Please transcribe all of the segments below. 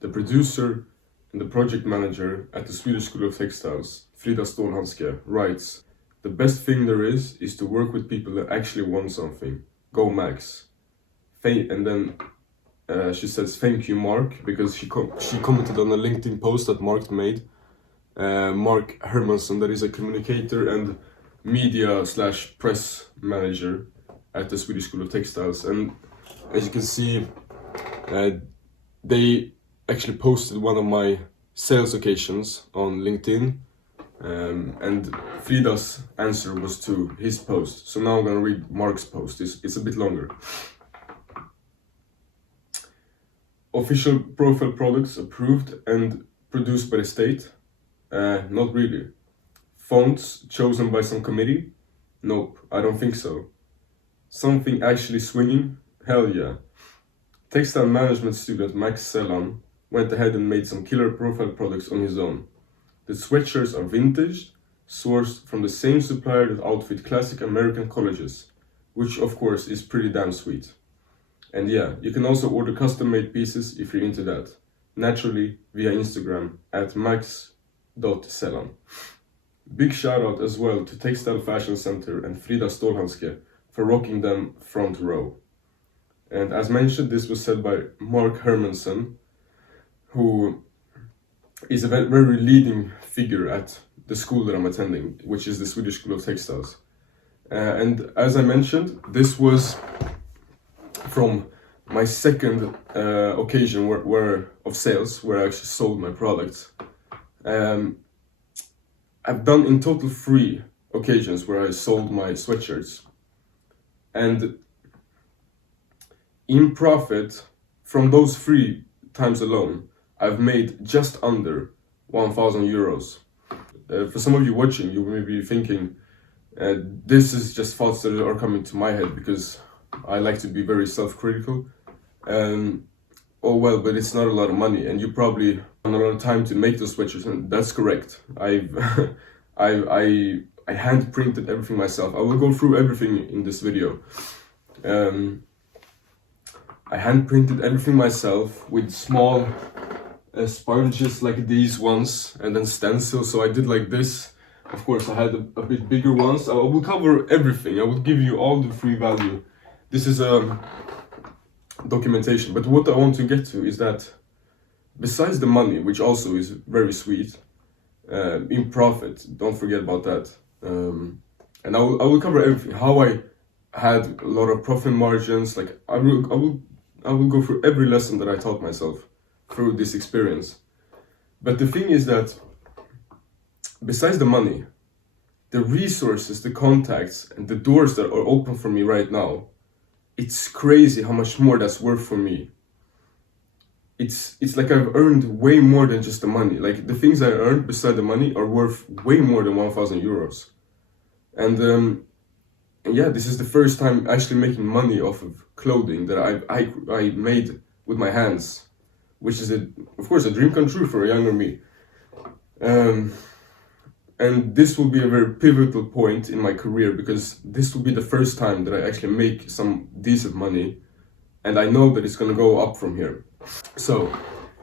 the producer and the project manager at the Swedish School of Textiles, Frida Stålhandske, writes, "The best thing there is to work with people that actually want something. Go Max." And then she says, "Thank you, Mark," because she commented on a LinkedIn post that Mark made. Mark Hermansson, that is a communicator and media/press manager at the Swedish School of Textiles. And as you can see, they actually posted one of my sales occasions on LinkedIn, and Frida's answer was to his post. So now I'm gonna read Mark's post. It's a bit longer. Official profile products approved and produced by the state? Not really. Fonts chosen by some committee? Nope, I don't think so. Something actually swinging? Hell yeah. Textile management student Max Sellan went ahead and made some killer profile products on his own. The sweatshirts are vintage, sourced from the same supplier that outfit classic American colleges, which of course is pretty damn sweet. And yeah, you can also order custom-made pieces if you're into that. Naturally, via Instagram at max.sellan. Big shout out as well to Textile Fashion Center and Frida Stålhandske for rocking them front row. And as mentioned, this was said by Mark Hermansson, who is a very leading figure at the school that I'm attending, which is the Swedish School of Textiles. And as I mentioned, this was from my second occasion of sales where I actually sold my products. I've done in total 3 occasions where I sold my sweatshirts. And in profit, from those 3 times alone, I've made just under 1,000 euros. For some of you watching, you may be thinking, this is just thoughts that are coming to my head because I like to be very self-critical. Oh well, but it's not a lot of money, and you probably have a lot of time to make those sweatshirts, and that's correct. I hand printed everything myself. I will go through everything in this video. I hand printed everything myself with small sponges like these ones, and then stencils. So I did like this. Of course, I had a bit bigger ones. I will cover everything. I will give you all the free value. This is documentation. But what I want to get to is that besides the money, which also is very sweet, in profit, don't forget about that. And I will cover everything. How I had a lot of profit margins. Like I will go through every lesson that I taught myself through this experience. But the thing is that besides the money, the resources, the contacts, and the doors that are open for me right now, it's crazy how much more that's worth for me. It's like I've earned way more than just the money. Like the things I earned beside the money are worth way more than 1,000 euros. And yeah, this is the first time actually making money off of clothing that I made with my hands, which is of course a dream come true for a younger me. And this will be a very pivotal point in my career because this will be the first time that I actually make some decent money, and I know that it's gonna go up from here. So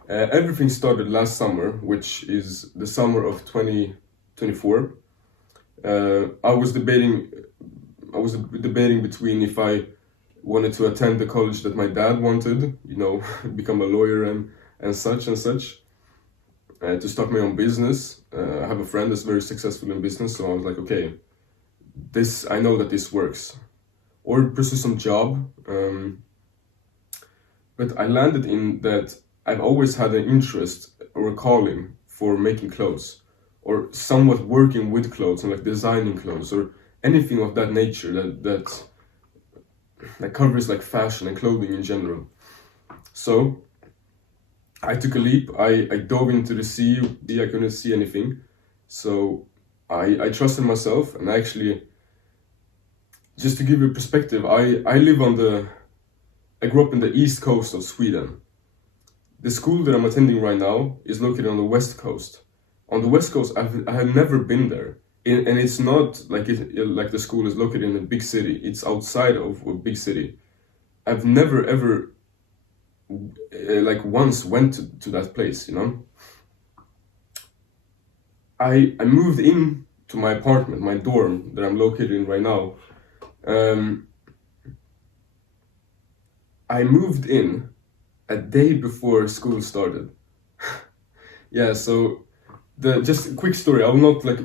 everything started last summer, which is the summer of 2024. I was debating between if I wanted to attend the college that my dad wanted, you know, become a lawyer and such, to start my own business. I have a friend that's very successful in business, so I was like, okay, I know that this works. Or pursue some job. But I landed in that I've always had an interest or a calling for making clothes, or somewhat working with clothes and like designing clothes, or anything of that nature that covers like fashion and clothing in general. So I took a leap. I dove into the sea. I couldn't see anything. So I trusted myself, and actually, just to give you a perspective, I grew up in the east coast of Sweden. The school that I'm attending right now is located on the west coast. On the west coast, I have never been there. And it's not like like the school is located in a big city. It's outside of a big city. I've never ever like once went to that place, you know. I moved in to my apartment, my dorm that I'm located in right now. Um, I moved in a day before school started. Yeah, so the just a quick story. I will not like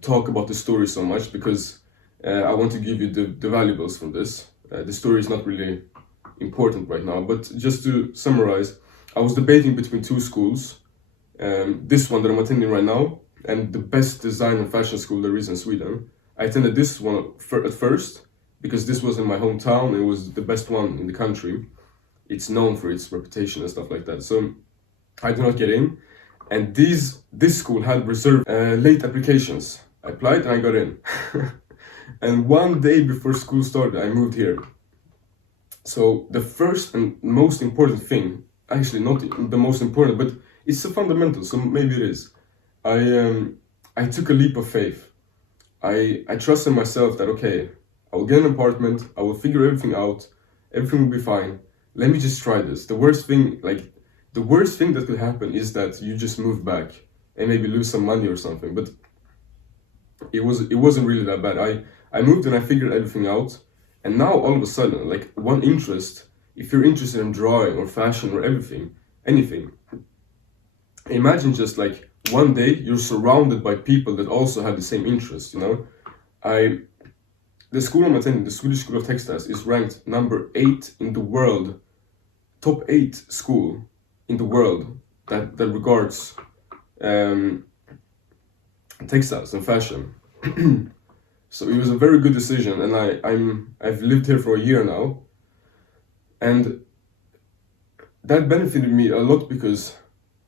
talk about the story so much because I want to give you the valuables from this. The story is not really important right now, but just to summarize, I was debating between two schools. This one that I'm attending right now, and the best design and fashion school there is in Sweden. I attended this one at first because this was in my hometown. It was the best one in the country. It's known for its reputation and stuff like that. So I did not get in, and this school had reserved late applications. I applied and I got in. And one day before school started, I moved here. So the first and most important thing, actually not the most important, but it's a fundamental, so maybe it is. I took a leap of faith. I trusted myself that okay, I will get an apartment, I will figure everything out, everything will be fine. Let me just try this. The worst thing that could happen is that you just move back and maybe lose some money or something. But it wasn't really that bad. I moved and I figured everything out. And now all of a sudden, like one interest, if you're interested in drawing or fashion or anything, imagine just like one day you're surrounded by people that also have the same interest, you know? The school I'm attending, the Swedish School of Textiles, is ranked number 8 in the world, top 8 school in the world that regards textiles and fashion. So it was a very good decision, and I've lived here for a year now, and that benefited me a lot because,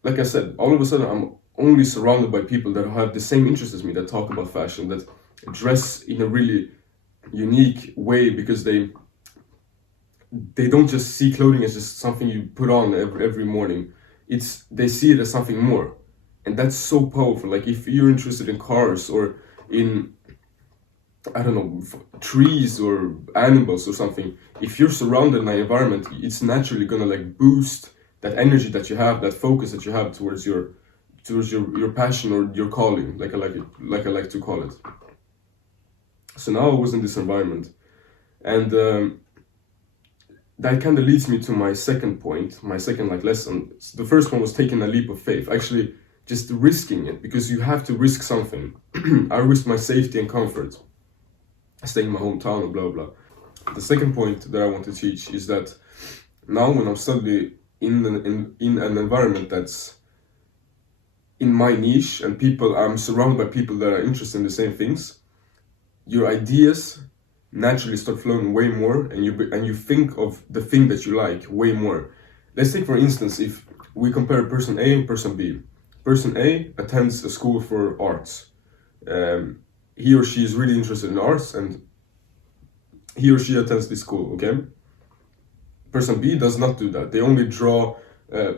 like I said, all of a sudden I'm only surrounded by people that have the same interests as me, that talk about fashion, that dress in a really unique way because they don't just see clothing as just something you put on every morning. They see it as something more, and that's so powerful. Like if you're interested in cars or in, I don't know, trees or animals or something, if you're surrounded in an environment, it's naturally gonna like boost that energy that you have, that focus that you have towards your passion or your calling, like I like to call it. So now I was in this environment, and that kind of leads me to my second point, my second like lesson. The first one was taking a leap of faith, actually just risking it, because you have to risk something. I risked my safety and comfort, staying in my hometown and blah blah. The second point that I want to teach is that now when I'm suddenly in an environment that's in my niche and I'm surrounded by people that are interested in the same things, your ideas naturally start flowing way more, and you think of the thing that you like way more. Let's take for instance, if we compare person A and person B. Person A attends a school for arts. He or she is really interested in arts, and he or she attends this school, okay? Person B does not do that. They only draw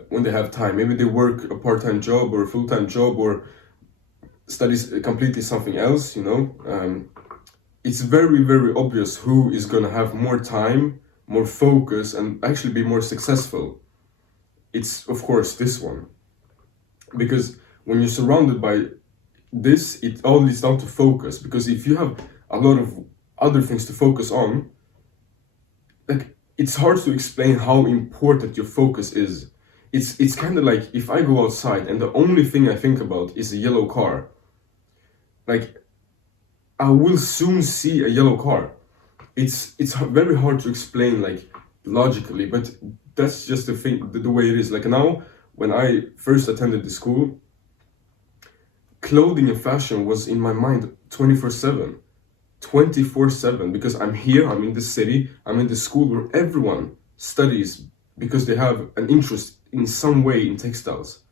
when they have time. Maybe they work a part-time job or a full-time job or studies completely something else, you know? It's very, very obvious who is gonna have more time, more focus, and actually be more successful. It's, of course, this one. Because when you're surrounded by this, it all leads down to focus. Because if you have a lot of other things to focus on, like, it's hard to explain how important your focus is. It's kind of like if I go outside and the only thing I think about is a yellow car, like, I will soon see a yellow car. It's very hard to explain like logically, but that's just the thing, the way it is. Like now, when I first attended the school, clothing and fashion was in my mind 24/7. 24/7, because I'm here, I'm in this city, I'm in this school where everyone studies because they have an interest in some way in textiles.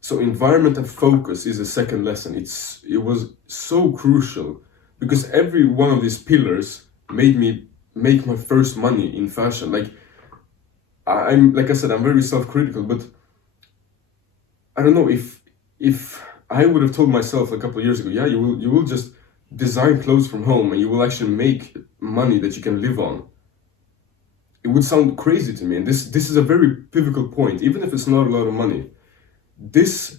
So environment and focus is a second lesson. It was so crucial because every one of these pillars made me make my first money in fashion. Like like I said, I'm very self-critical, but I don't know if I would have told myself a couple of years ago, yeah, you will just design clothes from home and you will actually make money that you can live on. it would sound crazy to me, and this is a very pivotal point, even if it's not a lot of money. This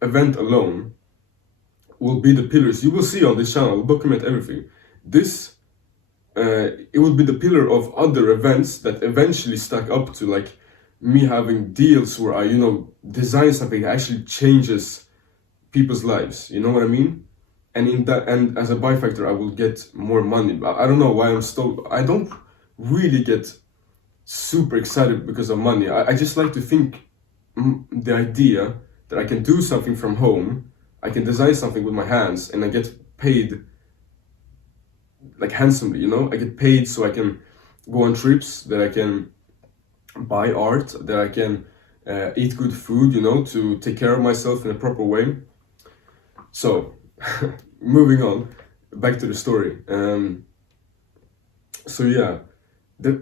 event alone will be the pillars you will see on this channel. I'll document everything. This it will be the pillar of other events that eventually stack up to like me having deals where I, you know, design something that actually changes people's lives. You know what I mean? And in that, and as a benefactor, I will get more money. But I don't know why I don't really get super excited because of money. I just like to think the idea that I can do something from home, I can design something with my hands, and I get paid like handsomely, you know? I get paid so I can go on trips, that I can buy art, that I can eat good food, you know, to take care of myself in a proper way. So, moving on, back to the story. So yeah,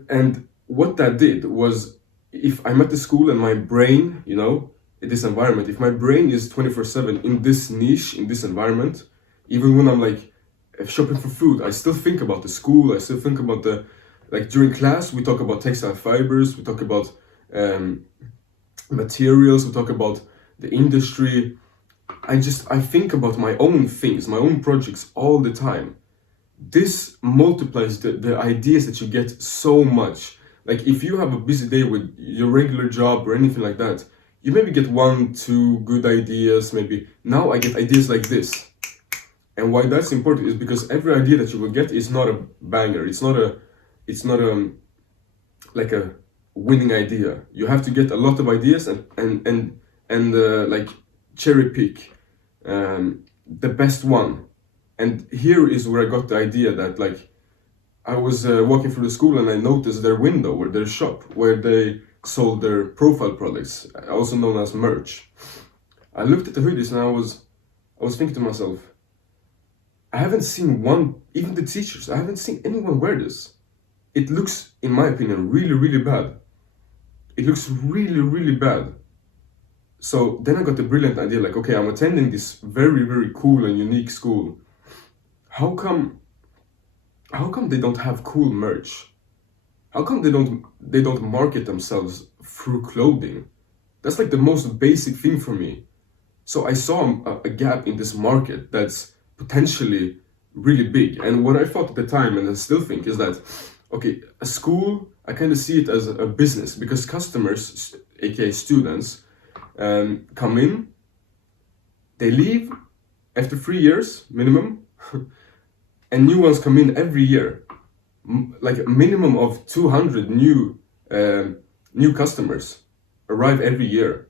and what that did was, if I'm at the school and my brain, you know, in this environment, if my brain is 24/7 in this niche, in this environment, even when I'm like shopping for food, I still think about the school, I still think about the, like during class, we talk about textile fibers, we talk about materials, we talk about the industry. I think about my own things, my own projects all the time. This multiplies the ideas that you get so much. Like if you have a busy day with your regular job or anything like that, you maybe get 1-2 good ideas, maybe. Now I get ideas like this. And why that's important is because every idea that you will get is not a banger. It's not like a winning idea. You have to get a lot of ideas and like cherry pick the best one. And here is where I got the idea that, like, I was walking through the school and I noticed their window, or their shop, where they sold their profile products, also known as merch. I looked at the hoodies and I was thinking to myself, I haven't seen one, even the teachers, I haven't seen anyone wear this. It looks, in my opinion, really, really bad. It looks really, really bad. So then I got the brilliant idea, like, okay, I'm attending this very, very cool and unique school. How come they don't have cool merch? How come they don't market themselves through clothing? That's like the most basic thing for me. So I saw a gap in this market that's potentially really big. And what I thought at the time, and I still think, is that, okay, a school, I kind of see it as a business, because customers, aka students, come in, they leave after 3 years minimum, and new ones come in every year. Like a minimum of 200 new customers arrive every year.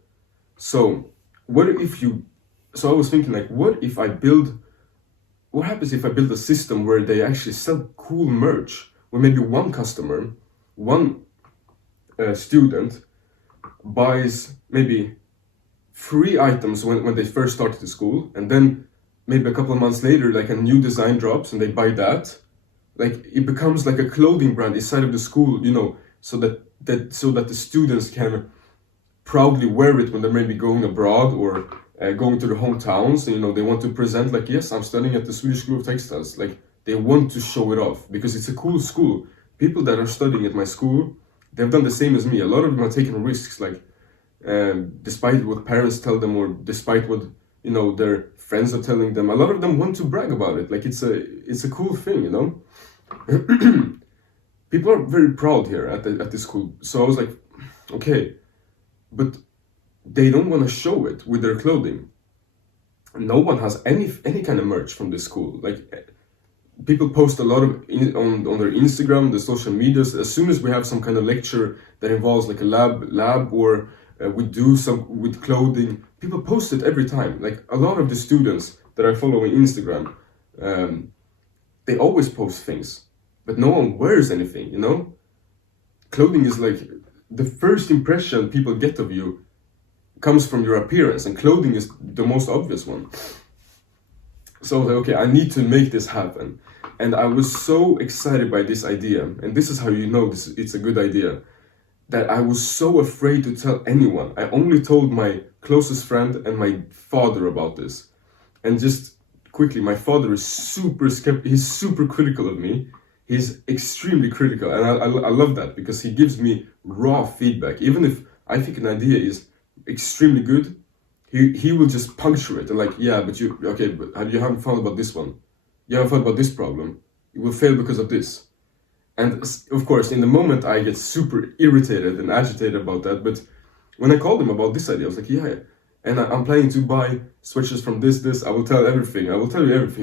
So what if you? So I was thinking, like, what happens if I build a system where they actually sell cool merch, where maybe one customer, one student buys maybe 3 items when they first started the school, and then maybe a couple of months later, like a new design drops and they buy that. Like it becomes like a clothing brand inside of the school, you know, so that the students can proudly wear it when they're maybe going abroad or going to their hometowns, and, you know, they want to present like, yes, I'm studying at the Swedish School of Textiles. Like they want to show it off because it's a cool school. People that are studying at my school, they've done the same as me. A lot of them are taking risks, like despite what parents tell them, or despite what, you know, their friends are telling them. A lot of them want to brag about it. Like it's a cool thing, you know. People are very proud here at the school. So I was like, okay, but they don't want to show it with their clothing. No one has any kind of merch from this school. Like people post a lot of on their Instagram, the social medias. As soon as we have some kind of lecture that involves like a lab or we do some with clothing, people post it every time. Like a lot of the students that I follow on Instagram, they always post things, but no one wears anything, you know? Clothing is like the first impression people get of you comes from your appearance, and clothing is the most obvious one. So I was like, okay, I need to make this happen. And I was so excited by this idea, and this is how you know it's a good idea, that I was so afraid to tell anyone. I only told my closest friend and my father about this. And just quickly, my father is super skeptical, he's super critical of me. he's extremely critical, and I love that because he gives me raw feedback. Even if I think an idea is extremely good, he will just puncture it and like, yeah, but you haven't thought about this one, you haven't thought about this problem, you will fail because of this. And of course, in the moment, I get super irritated and agitated about that. But when I called him about this idea, I was like, yeah, and I'm planning to buy switches from this. I will tell you everything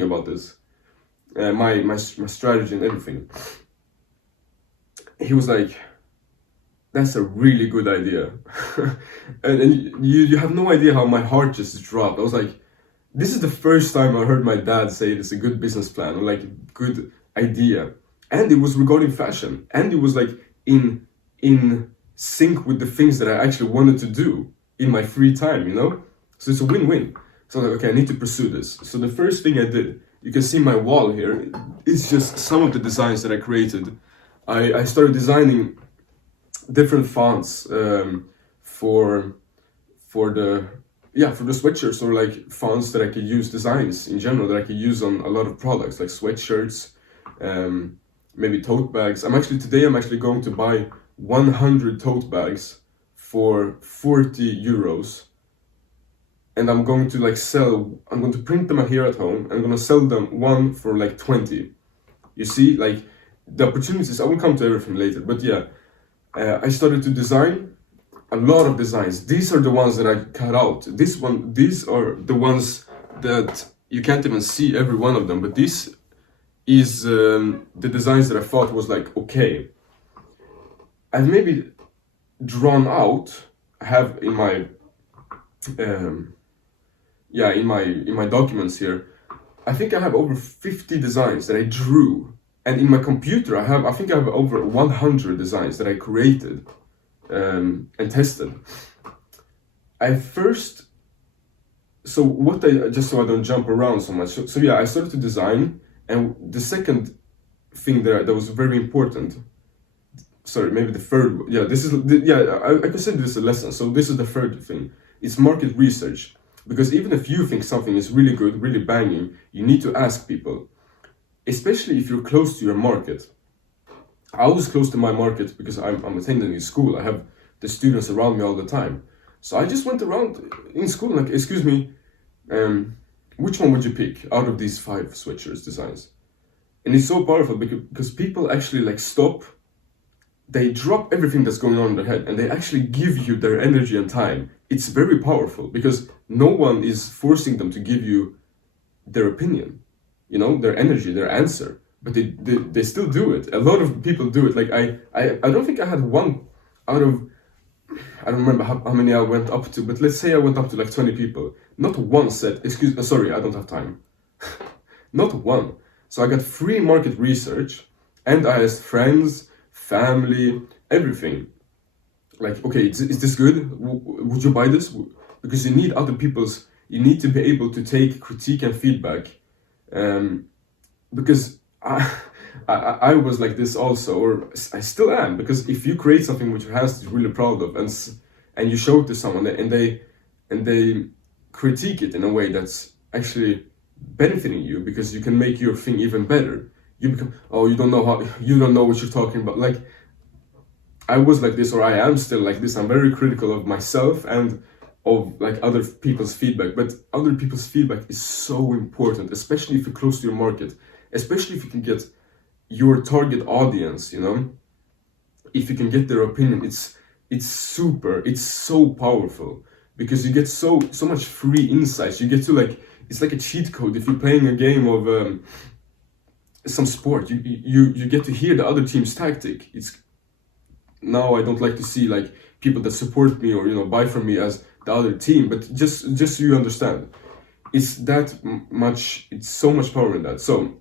about this, my strategy and everything. He was like, that's a really good idea. and you have no idea how my heart just dropped. I was like, this is the first time I heard my dad say it's a good business plan or like a good idea. And it was regarding fashion, and it was like in sync with the things that I actually wanted to do in my free time, you know? So it's a win-win. So I'm like, okay, I need to pursue this. So the first thing I did, you can see my wall here, it's just some of the designs that I created. I started designing different fonts for the sweatshirts, or like fonts that I could use, designs in general that I could use on a lot of products like sweatshirts, maybe tote bags. I'm actually going to buy 100 tote bags for 40 euros, and I'm going to print them here at home, and I'm going to sell them one for like 20. You see, like the opportunities, I will come to everything later, but yeah, I started to design a lot of designs. These are the ones that I cut out. These are the ones that you can't even see every one of them, but this is the designs that I thought was like, okay, I've maybe drawn out, I have in my in my documents here, I think I have over 50 designs that I drew, and in my computer I think I have over 100 designs that I created and tested. Just so I don't jump around so much, so yeah, I started to design. And the second thing that was very important, maybe the third, I consider this a lesson. So this is the third thing, it's market research. Because even if you think something is really good, really banging, you need to ask people, especially if you're close to your market. I was close to my market because I'm attending a school. I have the students around me all the time. So I just went around in school like, excuse me, which one would you pick out of these 5 sweatshirts designs? And it's so powerful because people actually like stop, they drop everything that's going on in their head, and they actually give you their energy and time. It's very powerful because no one is forcing them to give you their opinion, you know, their energy, their answer, but they still do it. A lot of people do it. Like I don't think I had one out of, I don't remember how many I went up to, but let's say I went up to like 20 people. Not one said, sorry, I don't have time. Not one. So I got free market research, and I asked friends, family, everything. Like, okay, is this good? Would you buy this? Because you need to be able to take critique and feedback. Because I was like this also, or I still am, because if you create something which your hands is really proud of, and you show it to someone, and they critique it in a way that's actually benefiting you, because you can make your thing even better, you become, oh, you don't know what you're talking about. Like, I was like this, or I am still like this. I'm very critical of myself and of like other people's feedback, but other people's feedback is so important, especially if you're close to your market, especially if you can get your target audience, you know, if you can get their opinion, it's so powerful, because you get so much free insights. You get to, like, it's like a cheat code. If you're playing a game of some sport, you get to hear the other team's tactic. Now I don't like to see like people that support me or, you know, buy from me as the other team, but just so you understand, it's so much power in that. So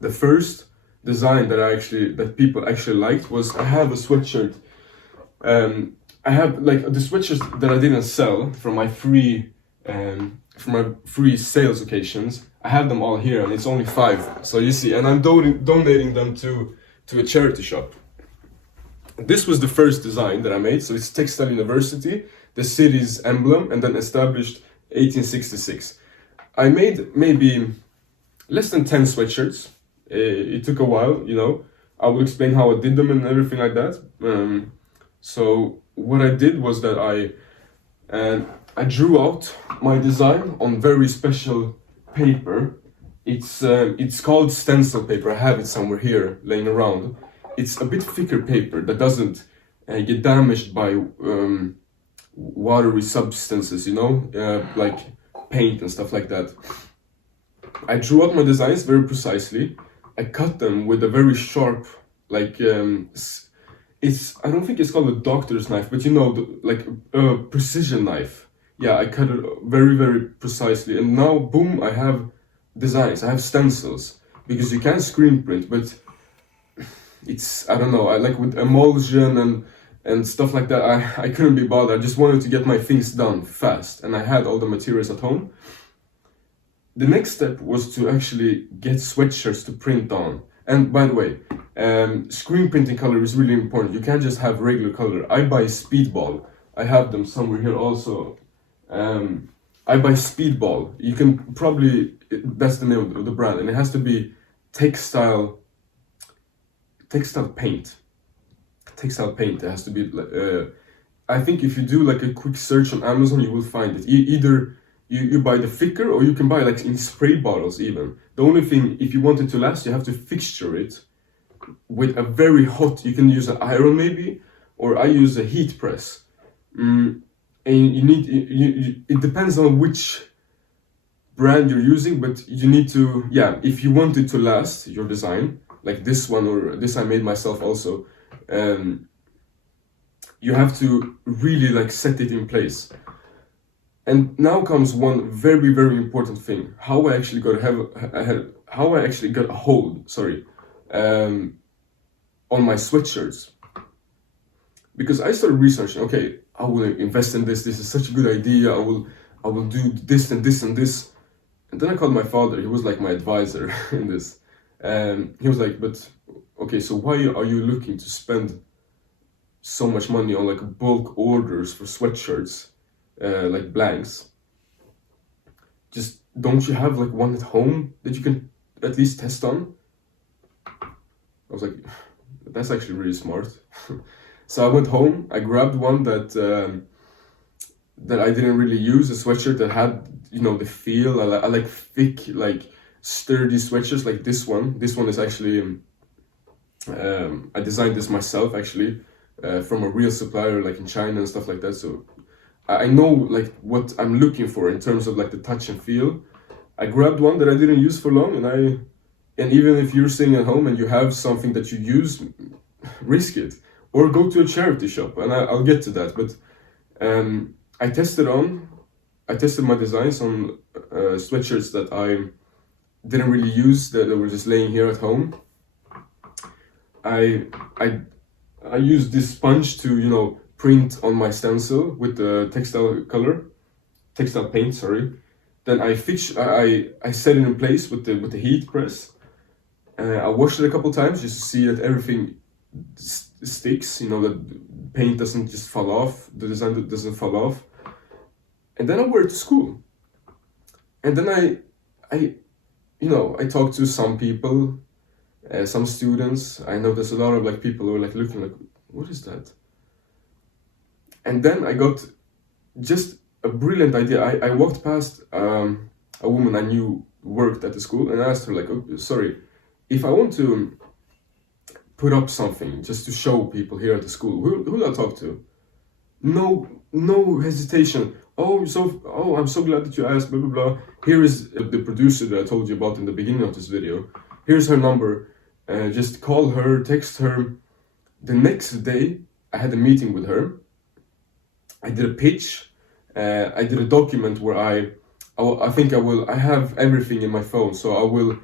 the first design that people actually liked was, I have a sweatshirt. I have like the sweatshirts that I didn't sell from my free sales occasions. I have them all here, and it's only 5. So you see, and I'm donating them to a charity shop. This was the first design that I made. So it's Textile University, the city's emblem, and then established 1866. I made maybe less than 10 sweatshirts, It took a while, you know. I will explain how I did them and everything like that. So what I did was that I drew out my design on very special paper. It's called stencil paper. I have it somewhere here laying around. It's a bit thicker paper that doesn't get damaged by watery substances, you know, like paint and stuff like that. I drew out my designs very precisely. I cut them with a very sharp, like it's I don't think it's called a doctor's knife, but you know, like a precision knife. Yeah, I cut it very precisely, and now boom, I have designs. I have stencils because you can screen print, but it's I don't know. I like with emulsion and stuff like that. I couldn't be bothered. I just wanted to get my things done fast, and I had all the materials at home. The next step was to actually get sweatshirts to print on. And by the way, screen printing color is really important. You can't just have regular color. I buy Speedball. I have them somewhere here also. I buy Speedball. You can probably, that's the name of the brand, and it has to be textile paint. Textile paint. It has to be. I think if you do like a quick search on Amazon, you will find it. Either you buy the thicker, or you can buy like in spray bottles even. The only thing, if you want it to last, you have to fixture it with a very hot. You can use an iron maybe, or I use a heat press. And you need it depends on which brand you're using, but you need to, yeah, if you want it to last, your design, like this one or this I made myself also, you have to really like set it in place. And now comes one very important thing: how I actually got a hold, on my sweatshirts. Because I started researching. Okay, I will invest in this. This is such a good idea. I will do this and this and this. And then I called my father. He was like my advisor in this. And he was like, "But okay, so why are you looking to spend so much money on like bulk orders for sweatshirts, like blanks? Just don't you have like one at home that you can at least test on?" I was like, "That's actually really smart." So I went home. I grabbed one that I didn't really use, a sweatshirt that had, you know, the feel. I like thick, like sturdy sweatshirts like this one. This one is actually I designed this myself actually, from a real supplier like in China and stuff like that. So I know like what I'm looking for in terms of like the touch and feel. I grabbed one that I didn't use for long, and even if you're sitting at home and you have something that you use, risk it, or go to a charity shop, and I'll get to that. But I tested my designs on sweatshirts that I didn't really use, that were just laying here at home. I used this sponge to, you know, print on my stencil with the textile paint, sorry. Then I set it in place with the heat press. I washed it a couple times just to see that everything sticks, you know, that paint doesn't just fall off, the design doesn't fall off. And then I wear it to school. And then I talked to some people, some students. I know there's a lot of like people who are like looking like, what is that? And then I got just a brilliant idea. I walked past a woman I knew worked at the school, and I asked her like, "Oh, sorry, if I want to put up something just to show people here at the school, who do I talk to?" No hesitation. I'm so glad that you asked, blah blah blah. Here is the producer that I told you about in the beginning of this video. Here's her number. Just call her, text her. The next day, I had a meeting with her. I did a pitch. I did a document where I have everything in my phone, so I will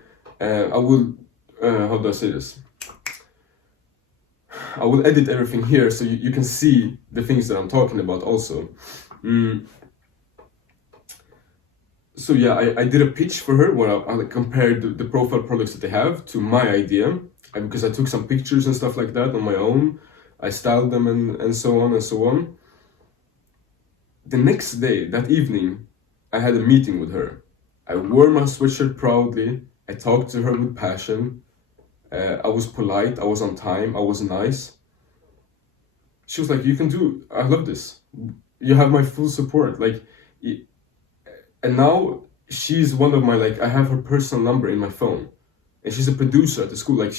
how do I say this? I will edit everything here so you can see the things that I'm talking about also. So yeah, I did a pitch for her where I compared the profile products that they have to my idea, because I took some pictures and stuff like that on my own. I styled them and so on and so on. The next day, that evening, I had a meeting with her. I wore my sweatshirt proudly. I talked to her with passion. I was polite, I was on time, I was nice. She was like, "You can do. I love this. You have my full support." Like, and now she's one of my, like, I have her personal number in my phone, and she's a producer at the school. Like,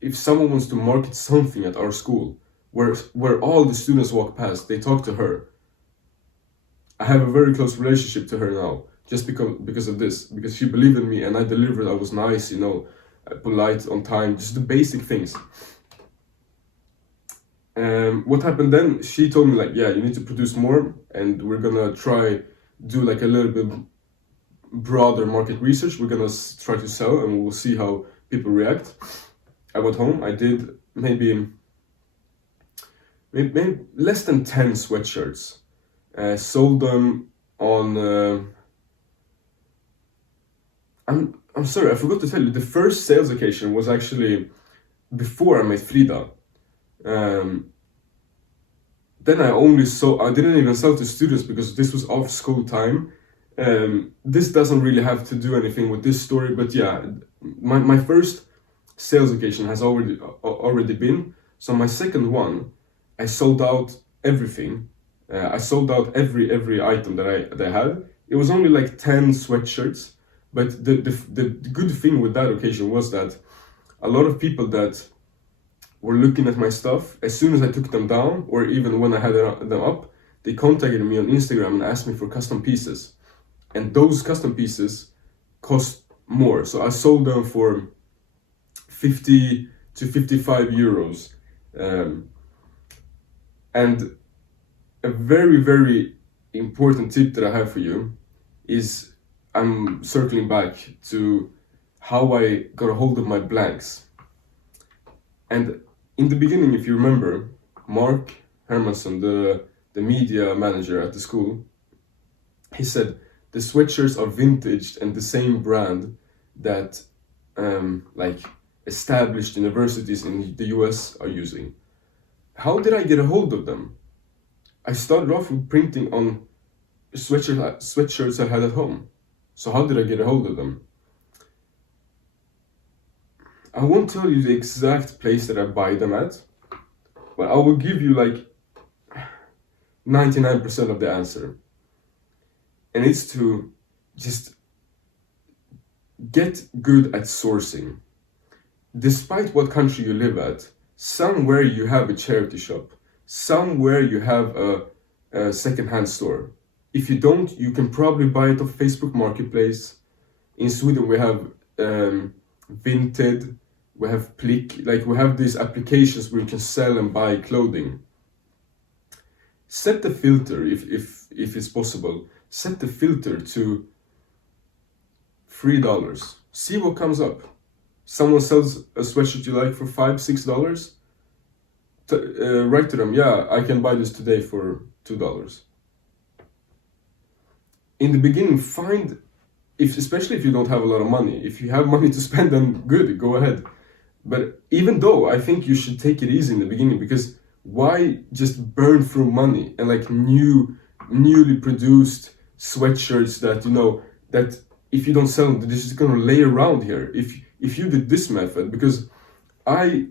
if someone wants to market something at our school, where all the students walk past, they talk to her. I have a very close relationship to her now, just because of this, because she believed in me and I delivered. I was nice, polite, on time, just the basic things. What happened then? She told me, like, yeah, you need to produce more, and we're gonna try do like a little bit broader market research. We're gonna try to sell, and we'll see how people react. I went home. I did maybe less than 10 sweatshirts. Sold them on. I'm sorry, I forgot to tell you. The first sales occasion was actually before I met Frida. Then I didn't even sell to students because this was off school time. This doesn't really have to do anything with this story, but yeah, my first sales occasion has already been. So my second one, I sold out everything. I sold out every item that I had. It was only like 10 sweatshirts, but the good thing with that occasion was that a lot of people that were looking at my stuff, as soon as I took them down, or even when I had them up, they contacted me on Instagram and asked me for custom pieces. And those custom pieces cost more. So I sold them for 50 to 55 euros. And a very, very important tip that I have for you is, I'm circling back to how I got a hold of my blanks. And in the beginning, if you remember, Mark Hermansson, the media manager at the school, he said the sweatshirts are vintaged and the same brand that like established universities in the US are using. How did I get a hold of them? I started off with printing on sweatshirts I had at home. So how did I get a hold of them? I won't tell you the exact place that I buy them at, but I will give you like 99% of the answer. And it's to just get good at sourcing. Despite what country you live at, somewhere you have a charity shop, somewhere you have a second-hand store. If you don't, you can probably buy it off Facebook Marketplace. In Sweden we have Vinted, we have Plick, like we have these applications where you can sell and buy clothing. Set the filter, if it's possible, set the filter to $3. See what comes up. Someone sells a sweatshirt you like for $5-6. Write to them, yeah, I can buy this today for $2. In the beginning, especially if you don't have a lot of money. If you have money to spend, then good, go ahead. But even though, I think you should take it easy in the beginning, because why just burn through money and like newly produced sweatshirts that that if you don't sell them, they're just gonna lay around here. If you did this method, because I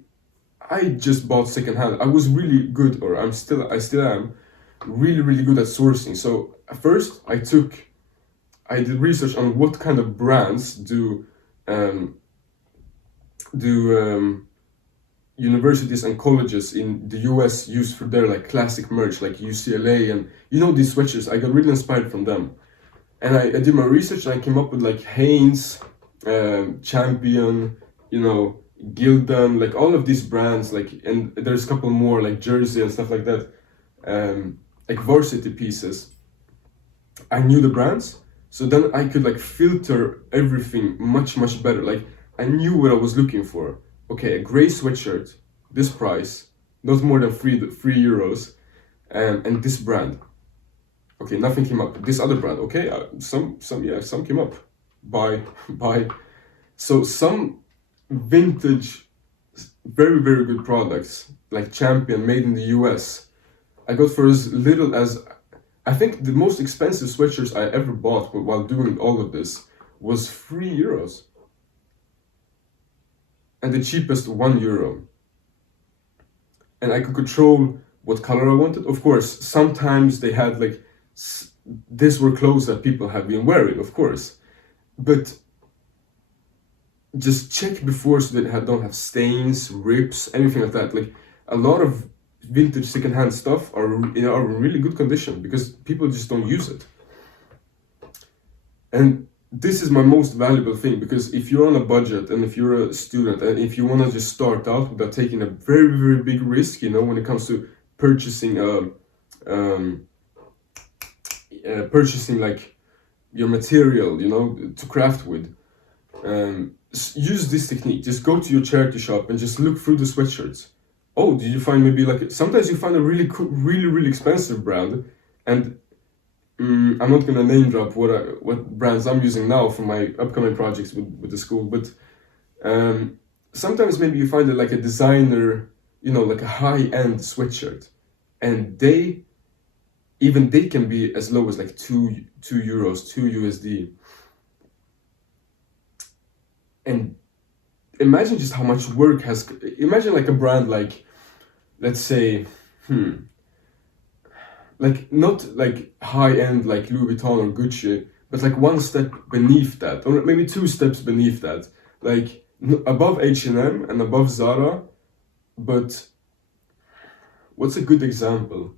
just bought secondhand. I was really good, or I still am really, really good at sourcing. So at first I did research on what kind of brands do universities and colleges in the US use for their like classic merch, like UCLA and these sweatshirts. I got really inspired from them, and I did my research and I came up with like Hanes, Champion, Gildan, like all of these brands, like, and there's a couple more like Jersey and stuff like that, like varsity pieces. I knew the brands, so then I could like filter everything much better. Like I knew what I was looking for. Okay, a gray sweatshirt, this price, not more than 3 euros, and this brand. Okay, nothing came up. This other brand, okay, some came up. Buy. So some vintage, very, very good products like Champion, made in the US, I got for as little as, I think the most expensive sweatshirts I ever bought while doing all of this was 3 euros. and the cheapest €1. And I could control what color I wanted. Of course, sometimes they had like, these were clothes that people have been wearing, of course. But just check before so that don't have stains, rips, anything like that. Like a lot of vintage secondhand stuff are in really good condition because people just don't use it. And this is my most valuable thing, because if you're on a budget and if you're a student and if you want to just start out without taking a very, very big risk, you know, when it comes to purchasing purchasing like your material, you know, to craft with, use this technique. Just go to your charity shop and just look through the sweatshirts. Oh, did you find maybe like, sometimes you find a really cool, really, really expensive brand, and I'm not gonna name drop what brands I'm using now for my upcoming projects with the school, but sometimes maybe you find it like a designer, you know, like a high-end sweatshirt, and they can be as low as like €2, $2 and imagine just how much work has. Imagine like a brand like, let's say, like not like high-end like Louis Vuitton or Gucci, but like one step beneath that, or maybe 2 steps beneath that, like above H&M and above Zara. But what's a good example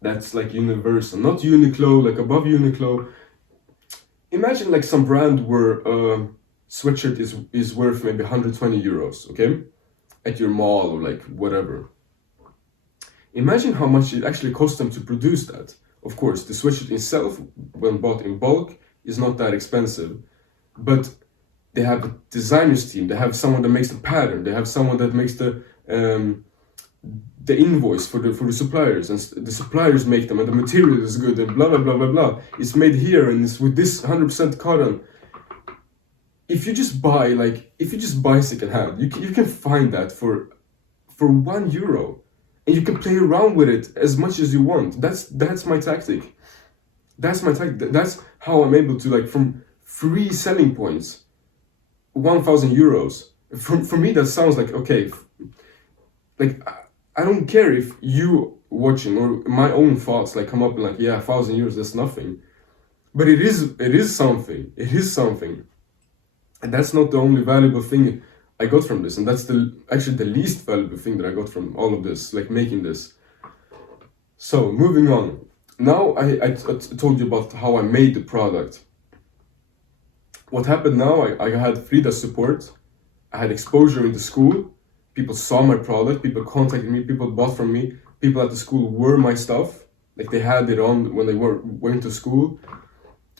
that's like universal? Not Uniqlo, like above Uniqlo. Imagine like some brand where sweatshirt is worth maybe €120, okay, at your mall or like whatever. Imagine how much it actually costs them to produce that. Of course, the sweatshirt itself, when bought in bulk, is not that expensive, but they have a designer's team. They have someone that makes the pattern. They have someone that makes the invoice for the suppliers, and the suppliers make them, and the material is good, and blah blah blah blah blah. It's made here, and it's with this 100% cotton. If you just buy secondhand, you can find that for €1, and you can play around with it as much as you want. That's my tactic. That's my tactic. That's how I'm able to, like, from 3 selling points, €1,000. For me, that sounds like, okay, like, I don't care if you watching or my own thoughts like come up and like, yeah, €1,000, that's nothing. But it is something. It is something. And that's not the only valuable thing I got from this, and that's actually the least valuable thing that I got from all of this, like making this. So moving on. Now I told you about how I made the product. What happened now? I had Frida support. I had exposure in the school. People saw my product. People contacted me. People bought from me. People at the school wore my stuff. Like they had it on when they went to school,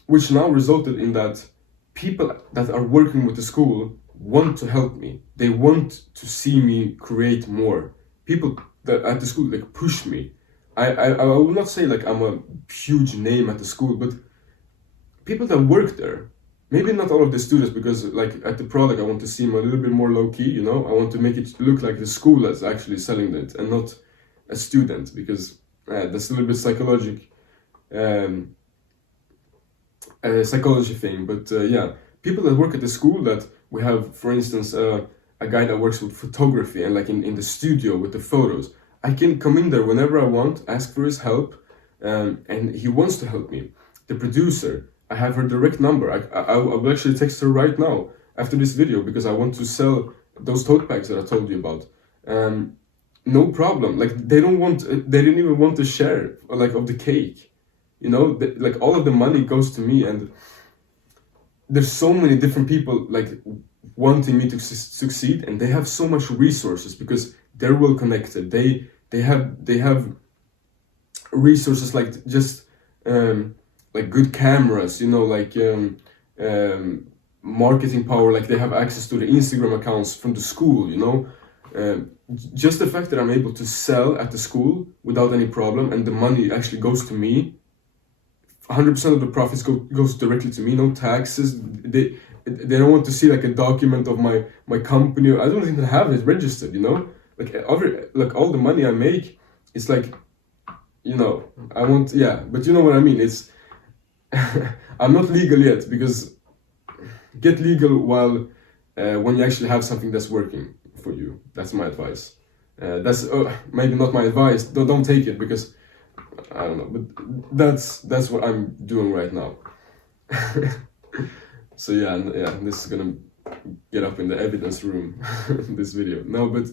which now resulted in that people that are working with the school want to help me. They want to see me create more. People that at the school like push me. I will not say like I'm a huge name at the school, but people that work there, maybe not all of the students, because like at the product I want to seem a little bit more low-key, you know. I want to make it look like the school that's actually selling it and not a student, because that's a little bit psychology thing. But yeah, people that work at the school, that we have, for instance, a guy that works with photography and like in the studio with the photos. I can come in there whenever I want, ask for his help, and he wants to help me. The producer, I have her direct number. I will actually text her right now after this video, because I want to sell those tote bags that I told you about. No problem. Like they didn't even want to share like of the cake, you know. Like all of the money goes to me, and there's so many different people like wanting me to succeed, and they have so much resources because they're well connected. They have resources like just like good cameras, you know, like marketing power. Like they have access to the Instagram accounts from the school, you know. Just the fact that I'm able to sell at the school without any problem, and the money actually goes to me. 100% of the profits goes directly to me, no taxes. They don't want to see like a document of my company. I don't even have it registered, you know. Like all the money I make, it's like, you know, but you know what I mean. It's I'm not legal yet, because get legal while when you actually have something that's working for you. That's my advice. That's maybe not my advice. Don't take it, because I don't know, but that's what I'm doing right now. So yeah, this is gonna get up in the evidence room, this video. No, but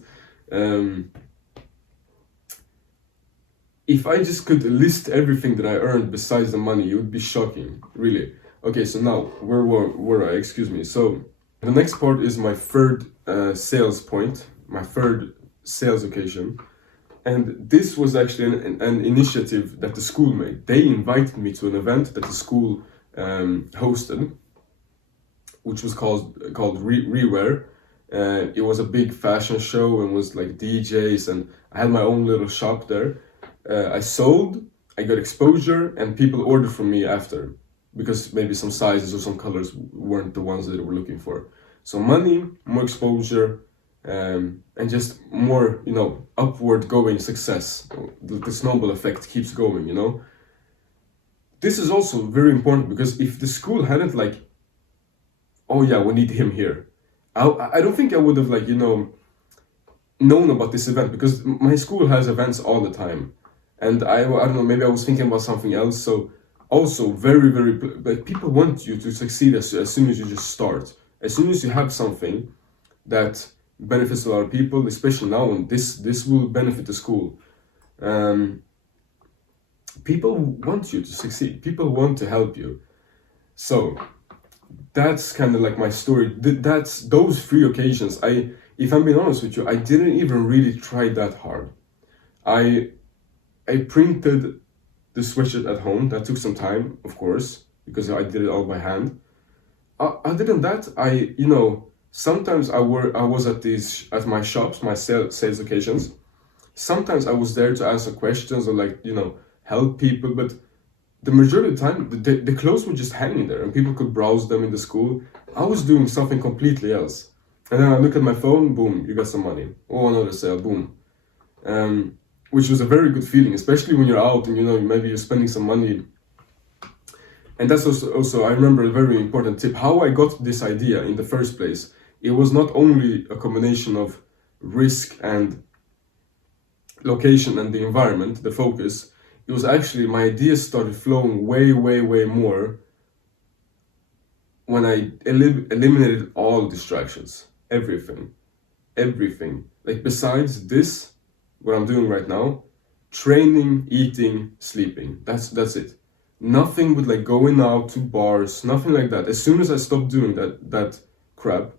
if I just could list everything that I earned besides the money, it would be shocking, really. Okay, so now, where were I? Excuse me. So, the next part is my third sales point, my third sales occasion. And this was actually an initiative that the school made. They invited me to an event that the school hosted, which was called Reware. It was a big fashion show and was like DJs, and I had my own little shop there. I sold, I got exposure, and people ordered from me after, because maybe some sizes or some colors weren't the ones that they were looking for. So money, more exposure, and just more, upward going success. The snowball effect keeps going, This is also very important, because if the school hadn't like, oh yeah, we need him here, I don't think I would have known about this event, because my school has events all the time. And I don't know, maybe I was thinking about something else. So also very, very, like, people want you to succeed as soon as you just start. As soon as you have something that benefits a lot of people, especially now, and this will benefit the school. People want you to succeed. People want to help you. So that's kind of like my story. That's those 3 occasions. If I'm being honest with you, I didn't even really try that hard. I printed the sweatshirt at home. That took some time, of course, because I did it all by hand. Other than that, sometimes I was at my shops, my sales occasions. Sometimes I was there to answer questions or help people, but the majority of the time, the clothes were just hanging there and people could browse them in the school. I was doing something completely else. And then I look at my phone, boom, you got some money. Oh, another sale, boom. Which was a very good feeling, especially when you're out and maybe you're spending some money. And that's also I remember a very important tip. How I got this idea in the first place, it was not only a combination of risk and location and the environment, the focus. It was actually, my ideas started flowing way, way, way more when I eliminated all distractions, everything. Like, besides this, what I'm doing right now, training, eating, sleeping. That's it. Nothing with going out to bars, nothing like that. As soon as I stopped doing that crap,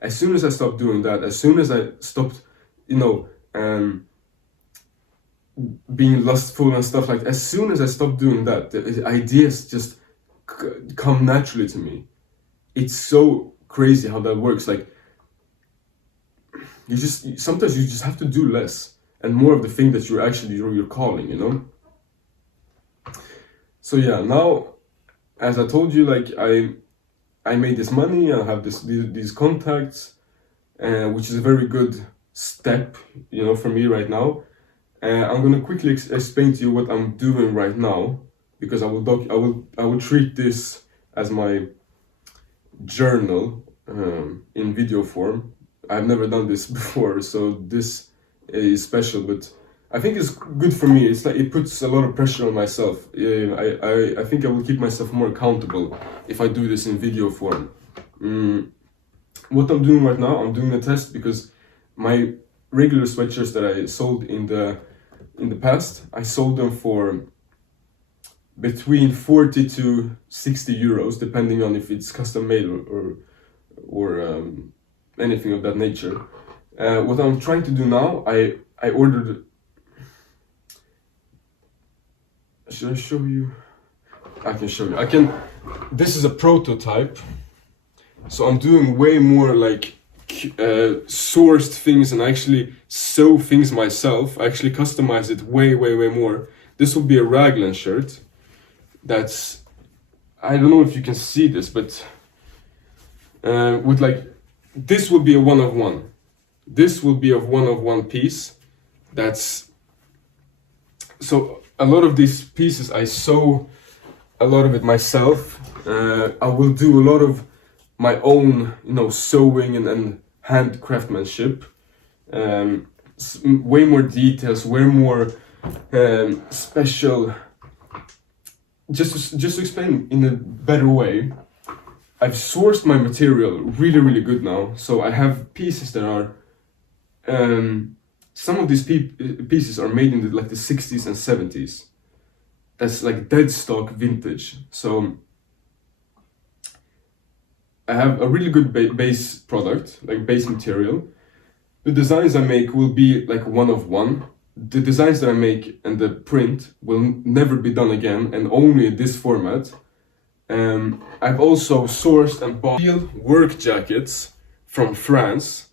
as soon as I stopped doing that, as soon as I stopped, being lustful and stuff like that, as soon as I stopped doing that, the ideas just come naturally to me. It's so crazy how that works. Like, sometimes you just have to do less and more of the thing that you're calling, So yeah, now, as I told you, I made this money, I have these contacts, which is a very good step, for me right now. I'm gonna quickly explain to you what I'm doing right now, because I will treat this as my journal in video form. I've never done this before, so this is special, but I think it's good for me. It's like it puts a lot of pressure on myself. I think I will keep myself more accountable if I do this in video form. What I'm doing right now, I'm doing a test, because my regular sweatshirts that I sold in the past, I sold them for between 40 to 60 euros, depending on if it's custom made or anything of that nature. What I'm trying to do now, I ordered. Should I show you? I can show you. This is a prototype. So I'm doing way more sourced things and actually sew things myself. I actually customize it way, way, way more. This will be a raglan shirt. I don't know if you can see this, but this will be a one of one. This will be a one of one piece. So a lot of these pieces I sew a lot of it myself. I will do a lot of my own, sewing and hand craftsmanship. Way more details, way more special. Just to explain in a better way, I've sourced my material really, really good now. So I have pieces that are, some of these pieces are made in the 60s and 70s. That's like dead stock vintage. So I have a really good base product, like base material. The designs I make will be like one of one. The designs that I make and the print will never be done again, and only in this format. I've also sourced and bought work jackets from France,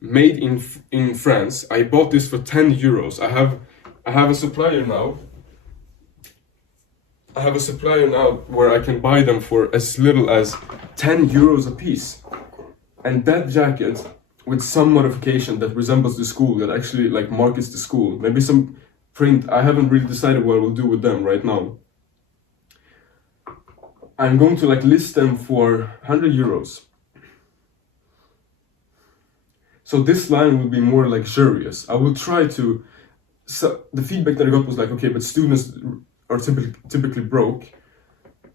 made in France. I bought this for 10 euros. I have a supplier now. I have a supplier now where I can buy them for as little as 10 euros a piece. And that jacket, with some modification that resembles the school, that actually markets the school, maybe some print, I haven't really decided what I will do with them right now. I'm going to list them for 100 euros. So this line will be more luxurious. I will try to, so the feedback that I got was okay, but students are typically broke.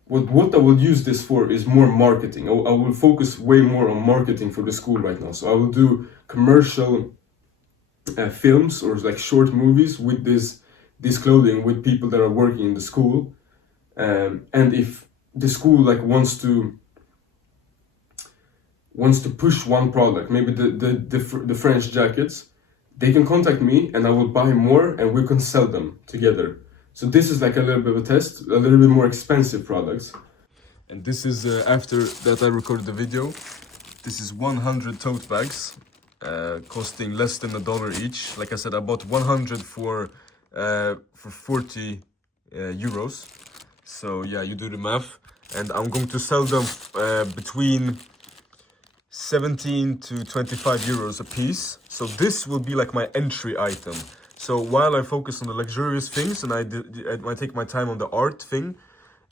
What I will use this for is more marketing. I will focus way more on marketing for the school right now. So I will do commercial films or short movies with this clothing with people that are working in the school. And if the school wants to push one product, maybe the French jackets, they can contact me and I will buy more and we can sell them together. So this is a little bit of a test, a little bit more expensive products. And this is after that I recorded the video. This is 100 tote bags, costing less than $1 each. Like I said, I bought 100 for 40 euros. So yeah, you do the math. And I'm going to sell them between 17 to 25 euros a piece. So this will be my entry item. So while I focus on the luxurious things and I take my time on the art thing,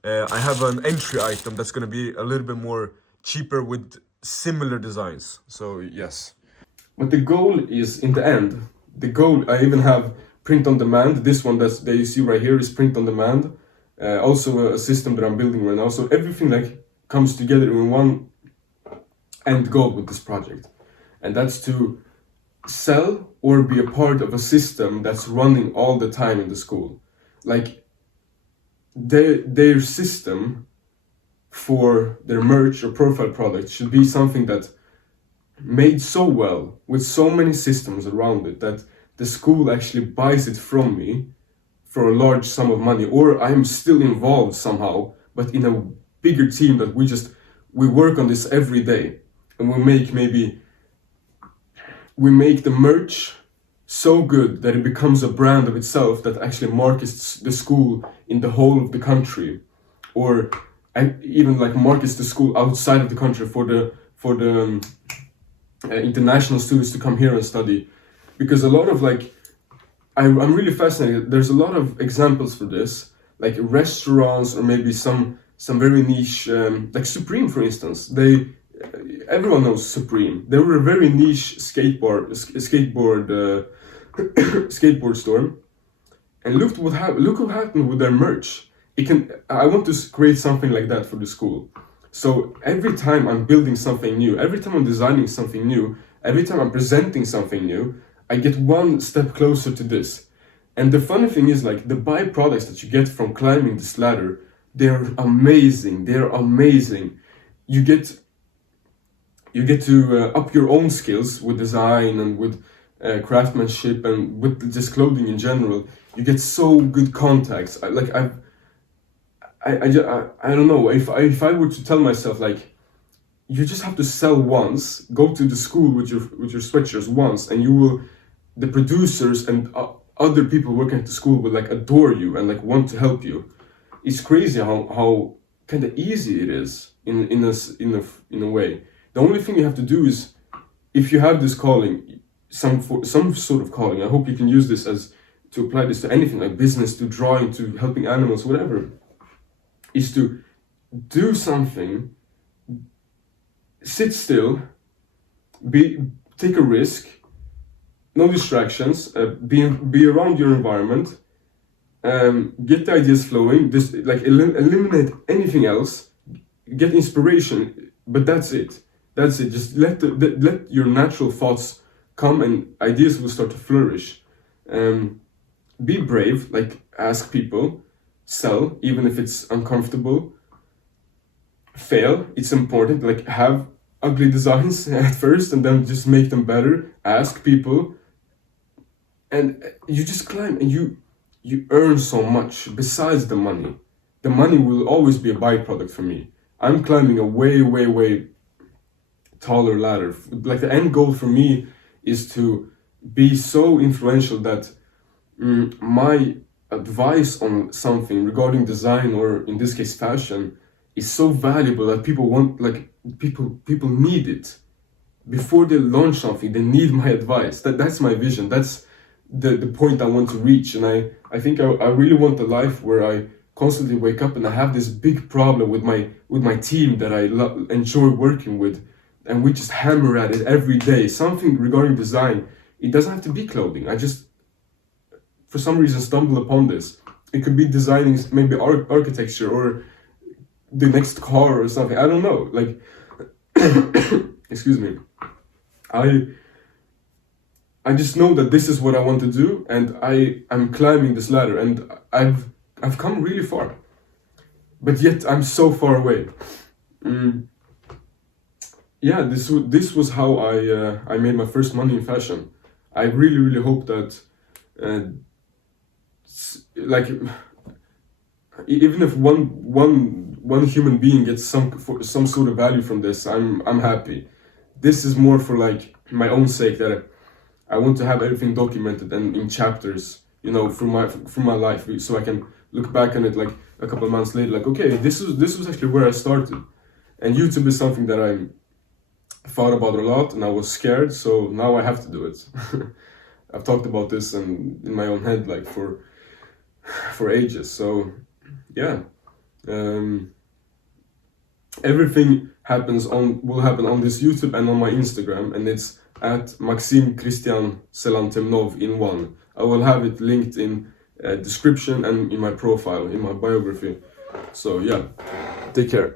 I have an entry item that's going to be a little bit more cheaper with similar designs. So yes. But the goal is, in the end, I even have print on demand. This one that you see right here is print on demand. Also a system that I'm building right now. So everything comes together in one end goal with this project. And that's to sell or be a part of a system that's running all the time in the school. Their system for their merch or profile product should be something that made so well with so many systems around it that the school actually buys it from me for a large sum of money, or I'm still involved somehow, but in a bigger team that we work on this every day, and we make the merch so good that it becomes a brand of itself that actually markets the school in the whole of the country, or even markets the school outside of the country for the international students to come here and study. Because a lot of I'm really fascinated. There's a lot of examples for this, restaurants or maybe some very niche, Supreme, for instance. Everyone knows Supreme. They were a very niche skateboard store, and look what happened with their merch. I want to create something like that for the school. So every time I'm building something new, every time I'm designing something new, every time I'm presenting something new, I get one step closer to this. And the funny thing is, the byproducts that you get from climbing this ladder, they're amazing. They're amazing. You get to up your own skills with design and with craftsmanship and with just clothing in general. You get so good contacts. I don't know, if I were to tell myself you just have to sell once, go to the school with your sweatshirts once, and the producers and other people working at the school will adore you and want to help you. It's crazy how kind of easy it is in a way. The only thing you have to do is, if you have this calling, some sort of calling, I hope you can use this to apply this to anything, business, to drawing, to helping animals, whatever, is to do something sit still, take a risk, no distractions, be around your environment, get the ideas flowing, eliminate anything else, get inspiration, but that's it. Just let your natural thoughts come and ideas will start to flourish. Be brave, like ask people, sell, even if it's uncomfortable. Fail, it's important, like have ugly designs at first and then just make them better. Ask people, and you just climb, and you earn so much besides the money. The money will always be a byproduct for me. I'm climbing a way taller ladder. Like the end goal for me is to be so influential that my advice on something regarding design, or in this case fashion, is so valuable that people need it. Before they launch something, they need my advice. That's my vision. That's the point I want to reach. And I think I really want a life where I constantly wake up and I have this big problem with my team that I enjoy working with, and we just hammer at it every day. Something regarding design. It doesn't have to be clothing. I just, for some reason, stumble upon this. It could be designing maybe architecture or the next car or something. I don't know. Like, excuse me. I just know that this is what I want to do, and I'm climbing this ladder, and I've come really far, but yet I'm so far away. Yeah, this was how I made my first money in fashion. I really hope that like even if one human being gets some sort of value from this, I'm happy. This is more for like my own sake, that I want to have everything documented and in chapters, from my life, so I can look back on it like a couple of months later, like, okay, this was actually where I started. And YouTube is something that I thought about a lot, and I was scared, so now I have to do it. I've talked about this in my own head like for ages. So yeah, everything will happen on this YouTube and on my Instagram, and it's at Maxim Christian Selantemnov in one. I will have it linked in description and in my profile, in my biography. So yeah, take care.